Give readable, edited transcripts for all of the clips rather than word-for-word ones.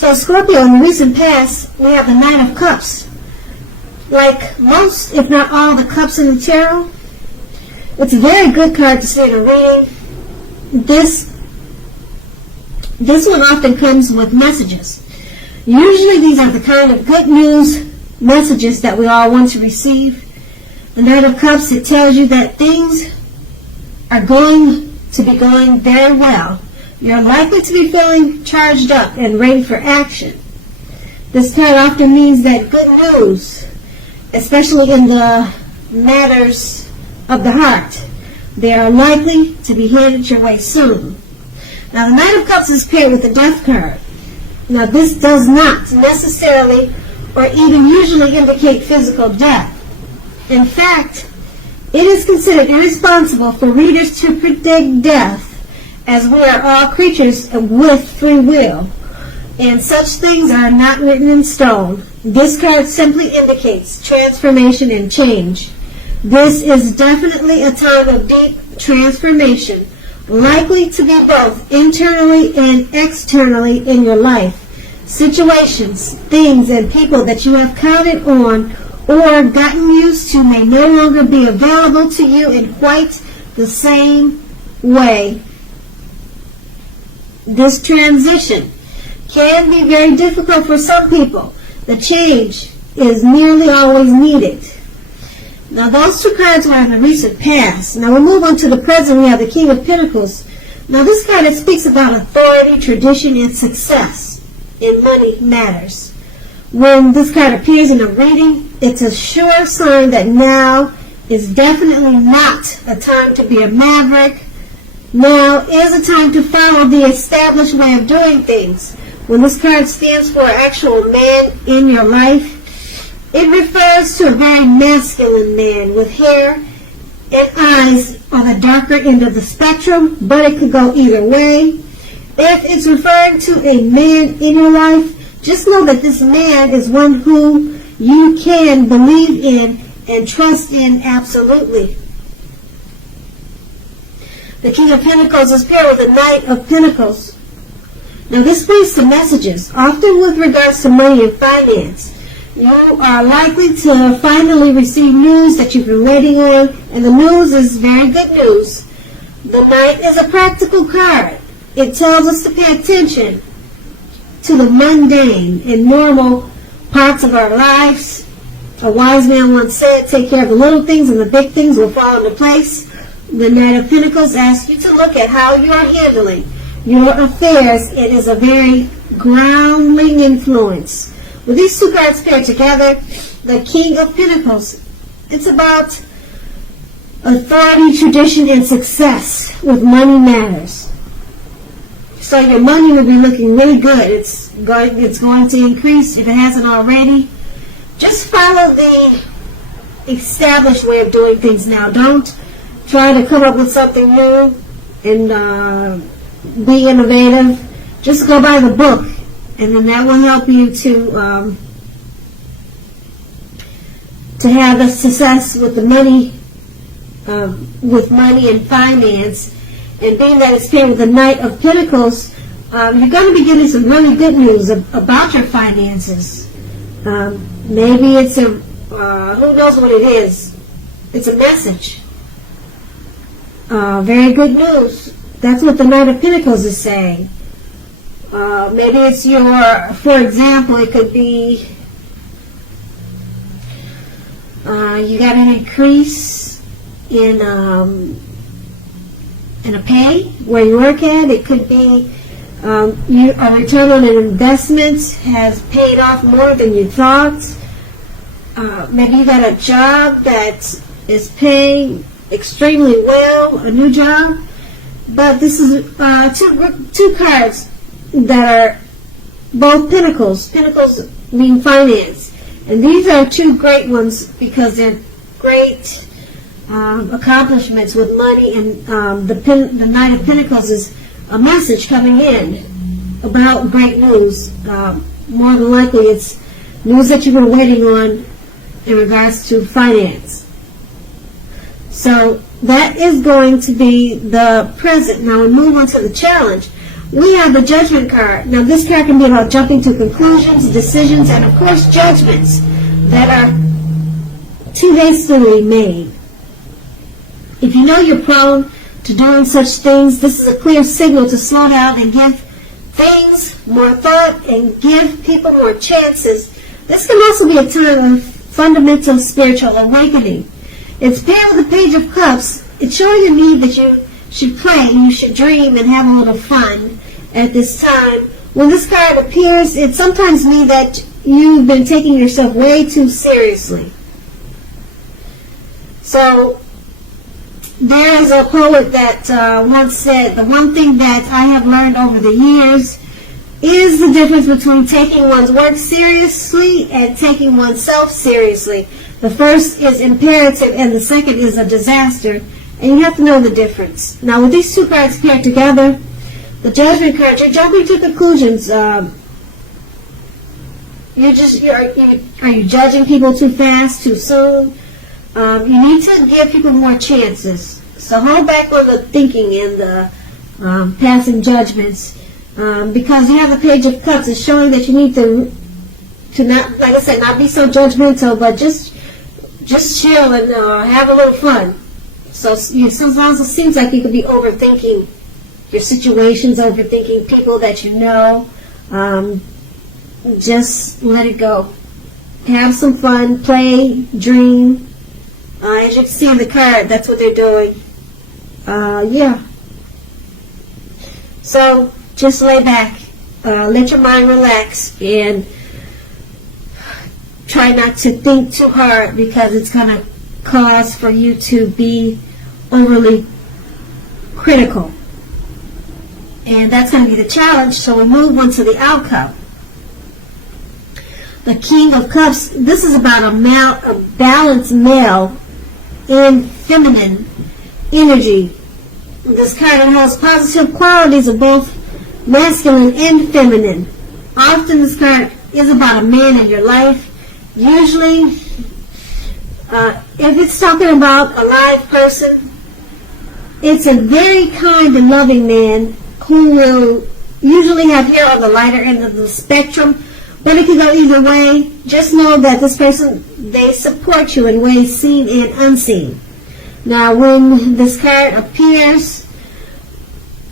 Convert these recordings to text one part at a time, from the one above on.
So Scorpio, in the recent past, we have the Nine of Cups. Like most, if not all, the cups in the tarot, it's a very good card to see in a reading. This one often comes with messages. Usually these are the kind of good news messages that we all want to receive. The Knight of Cups, it tells you that things are going to be going very well. You're likely to be feeling charged up and ready for action. This card often means that good news, especially in the matters of the heart, they are likely to be handed your way soon. Now, the Knight of Cups is paired with the Death card. Now, this does not necessarily or even usually indicate physical death. In fact, it is considered irresponsible for readers to predict death, as we are all creatures with free will, and such things are not written in stone. This card simply indicates transformation and change. This is definitely a time of deep transformation, likely to be both internally and externally in your life. Situations, things, and people that you have counted on or gotten used to may no longer be available to you in quite the same way. This transition can be very difficult for some people. The change is nearly always needed. Now, those two cards are in the recent past. Now, we'll move on to the present. We have the King of Pinnacles. Now, this card, it speaks about authority, tradition, and success in money matters. When this card appears in a reading, it's a sure sign that now is definitely not a time to be a maverick. Now is a time to follow the established way of doing things. When this card stands for an actual man in your life, it refers to a very masculine man with hair and eyes on the darker end of the spectrum, but it could go either way. If it's referring to a man in your life, just know that this man is one who you can believe in and trust in absolutely. The King of Pentacles is paired with the Knight of Pentacles. Now this brings some messages, often with regards to money and finance. You are likely to finally receive news that you've been waiting on, and the news is very good news. The Knight is a practical card. It tells us to pay attention to the mundane and normal parts of our lives. A wise man once said, take care of the little things and the big things will fall into place. The Knight of Pentacles asks you to look at how you are handling your affairs. It is a very grounding influence. With these two cards paired together, the King of Pentacles, it's about authority, tradition, and success with money matters. So your money will be looking really good. It's going to increase if it hasn't already. Just follow the established way of doing things now. Don't try to come up with something new and be innovative. Just go by the book, and then that will help you to have the success with the money, with money and finance. And being that it's paired with the Knight of Pentacles, you're going to be getting some really good news about your finances. Maybe it's a, who knows what it is. It's a message. Very good news. That's what the Knight of Pentacles is saying. Maybe it's for example, it could be you got an increase in a pay where you work at. It could be a return on an investment has paid off more than you thought. Maybe you got a job that is paying extremely well, a new job. But this is two cards that are both Pinnacles. Pinnacles mean finance. And these are two great ones because they're great accomplishments with money, and the Knight of Pentacles is a message coming in about great news. More than likely it's news that you've been waiting on in regards to finance. So that is going to be the present. Now we move on to the challenge. we have the Judgment card. Now, this card can be about jumping to conclusions, decisions, and, of course, judgments that are too hastily made. If you know you're prone to doing such things, this is a clear signal to slow down and give things more thought and give people more chances. This can also be a time of fundamental spiritual awakening. It's paired with the Page of Cups. It's showing a need that you should play, you should dream and have a little fun at this time. When this card appears, it sometimes means that you've been taking yourself way too seriously. So, there is a poet that once said, the one thing that I have learned over the years is the difference between taking one's work seriously and taking oneself seriously. The first is imperative and the second is a disaster. And you have to know the difference. Now, with these two cards paired together, the Judgment card, you're jumping to conclusions. Are you judging people too fast, too soon? You need to give people more chances. So hold back on the thinking and the passing judgments. Because you have the Page of Cups, it's showing that you need to not, like I said, not be so judgmental, but just chill and have a little fun. So sometimes it seems like you could be overthinking your situations, overthinking people that you know. Just let it go. Have some fun, play, dream. As you can see in the card, that's what they're doing. Yeah. So just lay back, let your mind relax, and try not to think too hard because it's going to cause for you to be overly critical. And that's going to be the challenge, so we move on to the outcome. The King of Cups, this is about a balanced male and feminine energy. This card has positive qualities of both masculine and feminine. Often this card is about a man in your life. Usually, if it's talking about a live person, it's a very kind and loving man who will usually have hair on the lighter end of the spectrum, but it can go either way. Just know that this person, they support you in ways seen and unseen. Now, when this card appears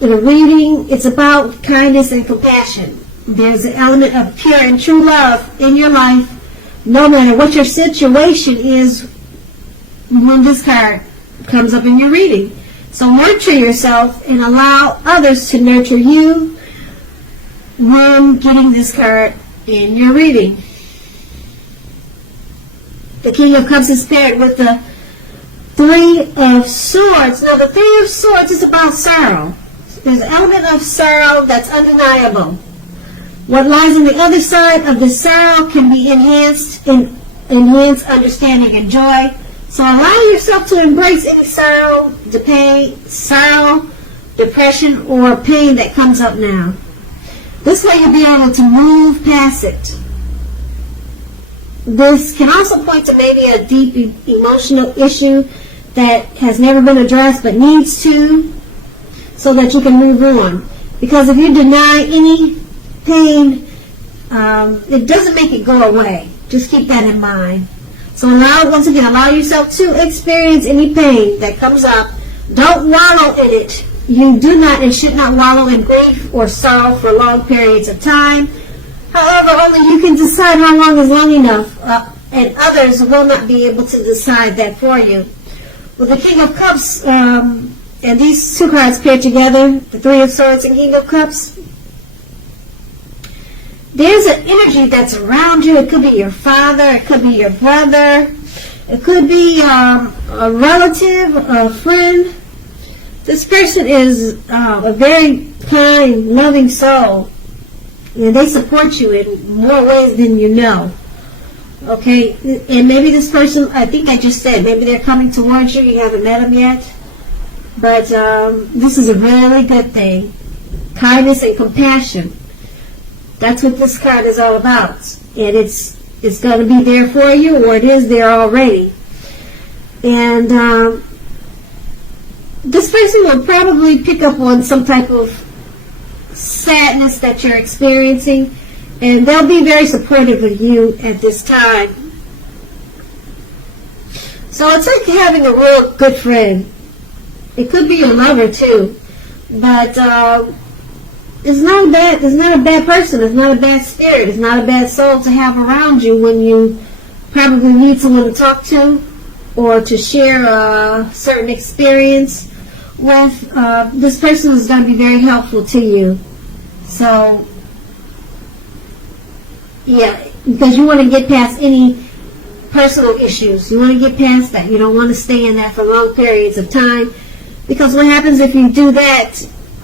in a reading, it's about kindness and compassion. There's an element of pure and true love in your life, no matter what your situation is when this card comes up in your reading. So nurture yourself and allow others to nurture you when getting this card in your reading. The King of Cups is paired with the Three of Swords. Now the Three of Swords is about sorrow. There's an element of sorrow that's undeniable. What lies on the other side of the sorrow can be enhanced understanding and joy. So allow yourself to embrace any sorrow, depression, or pain that comes up now. This way you'll be able to move past it. This can also point to maybe a deep emotional issue that has never been addressed but needs to, so that you can move on. Because if you deny any pain, it doesn't make it go away. Just keep that in mind. So once again, allow yourself to experience any pain that comes up. Don't wallow in it. You do not and should not wallow in grief or sorrow for long periods of time. However, only you can decide how long is long enough, and others will not be able to decide that for you. With the King of Cups, and these two cards paired together, the Three of Swords and King of Cups, there's an energy that's around you. It could be your father, it could be your brother, it could be a relative, a friend. This person is a very kind, loving soul, and they support you in more ways than you know. Okay, and maybe this person, I think I just said, maybe they're coming towards you, you haven't met them yet, but this is a really good thing. Kindness and compassion. That's what this card is all about. And it's going to be there for you, or it is there already. And this person will probably pick up on some type of sadness that you're experiencing, and they'll be very supportive of you at this time. So it's like having a real good friend. It could be your lover too, but it's not bad. It's not a bad person. It's not a bad spirit. It's not a bad soul to have around you when you probably need someone to talk to or to share a certain experience with. This person is going to be very helpful to you. So, yeah, because you want to get past any personal issues. You want to get past that. You don't want to stay in that for long periods of time, because what happens if you do that,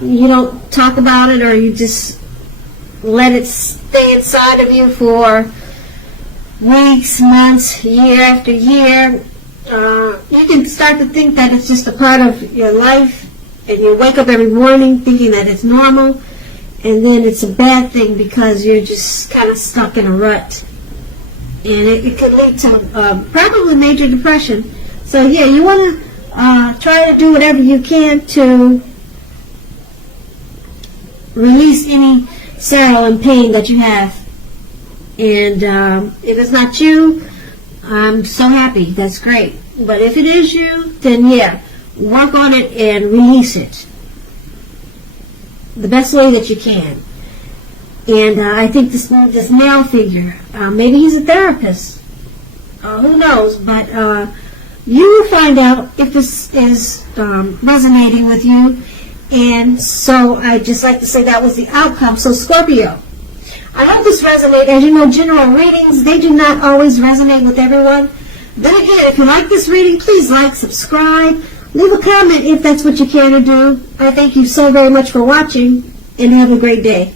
you don't talk about it, or you just let it stay inside of you for weeks, months, year after year. You can start to think that it's just a part of your life, and you wake up every morning thinking that it's normal, and then it's a bad thing because you're just kind of stuck in a rut, and it could lead to probably major depression. So yeah, you want to try to do whatever you can to release any sorrow and pain that you have. And if it's not you, I'm so happy. That's great. But if it is you, then yeah, work on it and release it the best way that you can. And I think this male figure, maybe he's a therapist. Who knows? But you will find out if this is resonating with you. And so I'd just like to say that was the outcome. So Scorpio, I hope this resonates. As you know, general readings, they do not always resonate with everyone. Then again, if you like this reading, please like, subscribe, leave a comment if that's what you care to do. I thank you so very much for watching, and have a great day.